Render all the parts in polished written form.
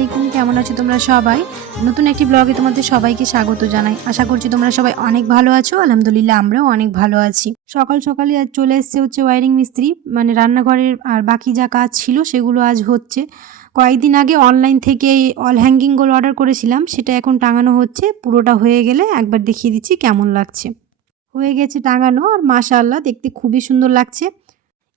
আলাইকুম, কেমন আছো তোমরা সবাই? নতুন একটি ব্লগে তোমাদের সবাইকে স্বাগত জানাই। আশা করছি তোমরা সবাই অনেক ভালো আছো। আলহামদুলিল্লাহ আমরাও অনেক ভালো আছি। সকাল সকালই আজ চলে এসেছে হচ্ছে ওয়্যারিং মিস্ত্রি, মানে রান্নাঘরের আর বাকি যা কাজ ছিল সেগুলো আজ হচ্ছে। কয়েকদিন আগে অনলাইন থেকে এই অল হ্যাঙ্গিংগুলো অর্ডার করেছিলাম, সেটা এখন টাঙানো হচ্ছে। পুরোটা হয়ে গেলে একবার দেখিয়ে দিচ্ছি কেমন লাগছে। হয়ে গেছে টাঙানো, আর মাশাআল্লাহ দেখতে খুবই সুন্দর লাগছে।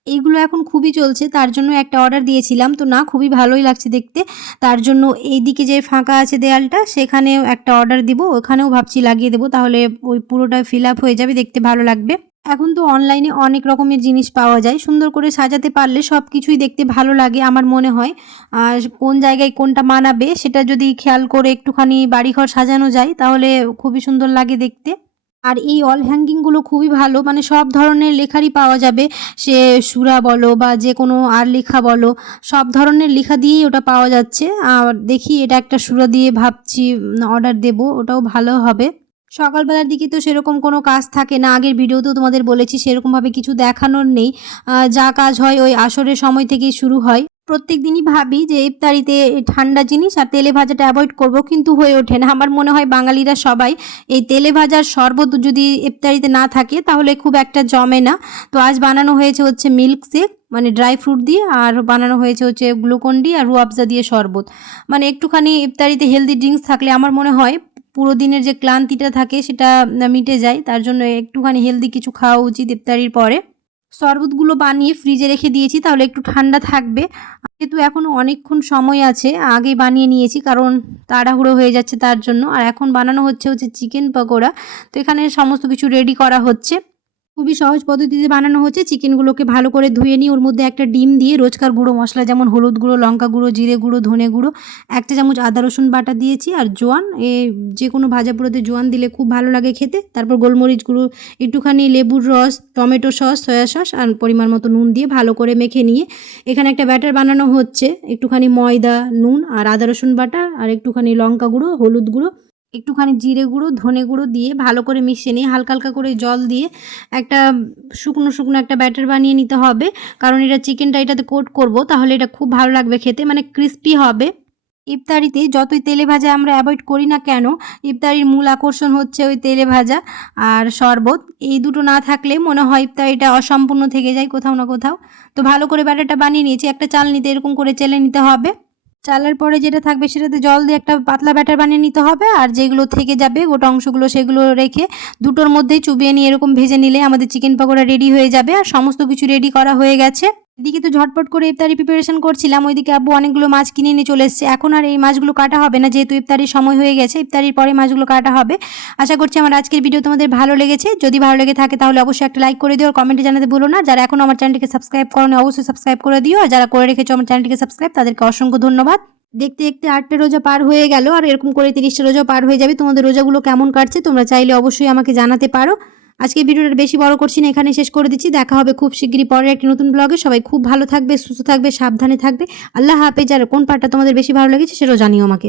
এইগুলো এখন খুবই চলছে, তার জন্য একটা অর্ডার দিয়েছিলাম, তো না খুবই ভালোই লাগছে দেখতে। তার জন্য এইদিকে যে ফাঁকা আছে দেয়ালটা, সেখানেও একটা অর্ডার দিব, ওখানেও ভাবছি লাগিয়ে দেবো, তাহলে ওই পুরোটা ফিল আপ হয়ে যাবে, দেখতে ভালো লাগবে। এখন তো অনলাইনে অনেক রকমের জিনিস পাওয়া যায়, সুন্দর করে সাজাতে পারলে সব কিছুই দেখতে ভালো লাগে আমার মনে হয়। আর কোন জায়গায় কোনটা মানাবে সেটা যদি খেয়াল করে একটুখানি বাড়িঘর সাজানো যায় তাহলে খুবই সুন্দর লাগে দেখতে। আর এই অল হ্যাঙ্গিংগুলো খুবই ভালো, মানে সব ধরনের লেখারই পাওয়া যাবে। সে সূরা বলো বা যে কোনো আর লেখা বলো, সব ধরনের লেখা দিয়েই ওটা পাওয়া যাচ্ছে। আর দেখি এটা একটা সূরা দিয়ে ভাবছি অর্ডার দেব, ওটাও ভালো হবে। সকালবেলার দিকে তো সেরকম কোনো কাজ থাকে না, আগের ভিডিওতেও তোমাদের বলেছি সেরকমভাবে কিছু দেখানোর নেই। যা কাজ হয় ওই আসরের সময় থেকেই শুরু হয়। প্রত্যেক দিনই ভাবি যে ইফতারিতে ঠান্ডা জিনিস আর তেলে ভাজাটা অ্যাভয়েড করব, কিন্তু হয়ে ওঠে না। আমার মনে হয় বাঙালিরা সবাই এই তেলে ভাজার শরবত যদি ইফতারিতে না থাকে তাহলে খুব একটা জমে না। তো আজ বানানো হয়েছে হচ্ছে মিল্ক শেক, মানে ড্রাই ফ্রুট দিয়ে, আর বানানো হয়েছে হচ্ছে গ্লুকন ডি আর রুয়াবজা দিয়ে শরবত। মানে একটুখানি ইফতারিতে হেলদি ড্রিঙ্কস থাকলে আমার মনে হয় পুরো দিনের যে ক্লান্তিটা থাকে সেটা মিটে যায়। তার জন্য একটুখানি হেলদি কিছু খাওয়া উচিত ইফতারির পরে। শরবতগুলো বানিয়ে ফ্রিজে রেখে দিয়েছি, তাহলে একটু ঠান্ডা থাকবে। যেহেতু এখনও অনেকক্ষণ সময় আছে, আগেই বানিয়ে নিয়েছি কারণ তাড়াহুড়ো হয়ে যাচ্ছে তার জন্য। আর এখন বানানো হচ্ছে চিকেন পকোড়া। তো এখানে সমস্ত কিছু রেডি করা হচ্ছে। খুবই সহজ পদ্ধতিতে বানানো হচ্ছে। চিকেনগুলোকে ভালো করে ধুয়ে নিয়ে ওর মধ্যে একটা ডিম দিয়ে রোজকার গুঁড়ো মশলা যেমন হলুদ গুঁড়ো, লঙ্কা গুঁড়ো, জিরে গুঁড়ো, ধনে গুঁড়ো, 1 চা চামচ আদা রসুন বাটা দিয়েছি, আর জোয়ান, যে কোনো ভাজা পোড়াতে জোয়ান দিলে খুব ভালো লাগে খেতে। তারপর গোলমরিচ গুঁড়ো, একটুখানি লেবুর রস, টমেটো সস, সয়া সস আর পরিমাণ মতো নুন দিয়ে ভালো করে মেখে নিয়ে এখানে একটা ব্যাটার বানানো হচ্ছে। একটুখানি ময়দা, নুন আর আদা রসুন বাটা আর একটুখানি লঙ্কা গুঁড়ো, হলুদ গুঁড়ো, একটুখানি জিরে গুঁড়ো, ধনে গুঁড়ো দিয়ে ভালো করে মিশিয়ে নিয়ে হালকা হালকা করে জল দিয়ে একটা শুকনো শুকনো একটা ব্যাটার বানিয়ে নিতে হবে। কারণ এটা চিকেনটা এটাতে কোট করব, তাহলে এটা খুব ভালো লাগবে খেতে, মানে ক্রিস্পি হবে। ইফতারিতে যতই তেলে ভাজা আমরা অ্যাভয়েড করি না কেন, ইফতারির মূল আকর্ষণ হচ্ছে ওই তেলে ভাজা আর শরবত। এই দুটো না থাকলে মনে হয় ইফতারিটা অসম্পূর্ণ থেকে যায় কোথাও না কোথাও। তো ভালো করে ব্যাটারটা বানিয়ে নিয়েছি, একটা চালনিতে এরকম করে চেলে নিতে হবে। চালের পরে যেটা থাকবে সেটাতে জল দিয়ে একটা পাতলা ব্যাটার বানিয়ে নিতে হবে, আর যেগুলো থেকে যাবে গোটা অংশগুলো সেগুলো রেখে দুটোর মধ্যেই চুবিয়ে নিয়ে এরকম ভেজে নিলে আমাদের চিকেন পকোড়া রেডি হয়ে যাবে। আর সমস্ত কিছু রেডি করা হয়ে গেছে। এদিকে তো ঝটপট করে ইফতারি প্রিপারেশন করছিলাম, ওইদিকে আব্বু অনেকগুলো মাছ কিনে নিয়ে চলে এসেছে। এখন আর এই মাছগুলো কাটা হবে না, যেহেতু ইফতারির সময় হয়ে গেছে, ইফতারির পরে মাছগুলো কাটা হবে। আশা করছি আমার আজকের ভিডিও তোমাদের ভালো লেগেছে। যদি ভালো লেগে থাকে তাহলে অবশ্যই একটা লাইক করে দিও, আর কমেন্টে জানাতে ভুলো না। যারা এখনও আমার চ্যানেলটিকে সাবস্ক্রাইব করোনি অবশ্যই সাবস্ক্রাইব করে দিও, আর যারা করে রেখেছো আমার চ্যানেলটিকে সাবস্ক্রাইব তাদেরকে অসংখ্য ধন্যবাদ। দেখতে দেখতে 8টা রোজা পার হয়ে গেল, আর এরকম করে 30টা রোজা পার হয়ে যাবে। তোমাদের রোজাগুলো কেমন কাটছে তোমরা চাইলে অবশ্যই আমাকে জানাতে পারো। আজকে ভিডিওটা বেশি বড় করছি না, এখানে শেষ করে দিচ্ছি। দেখা হবে খুব শিগগিরই পরের একটি নতুন ব্লগে। সবাই খুব ভালো থাকবে, সুস্থ থাকবে, সাবধানে থাকবে। আল্লাহ হাফেজ। আর কোন পার্টটা তোমাদের বেশি ভালো লেগেছে সেটাও জানিও আমাকে।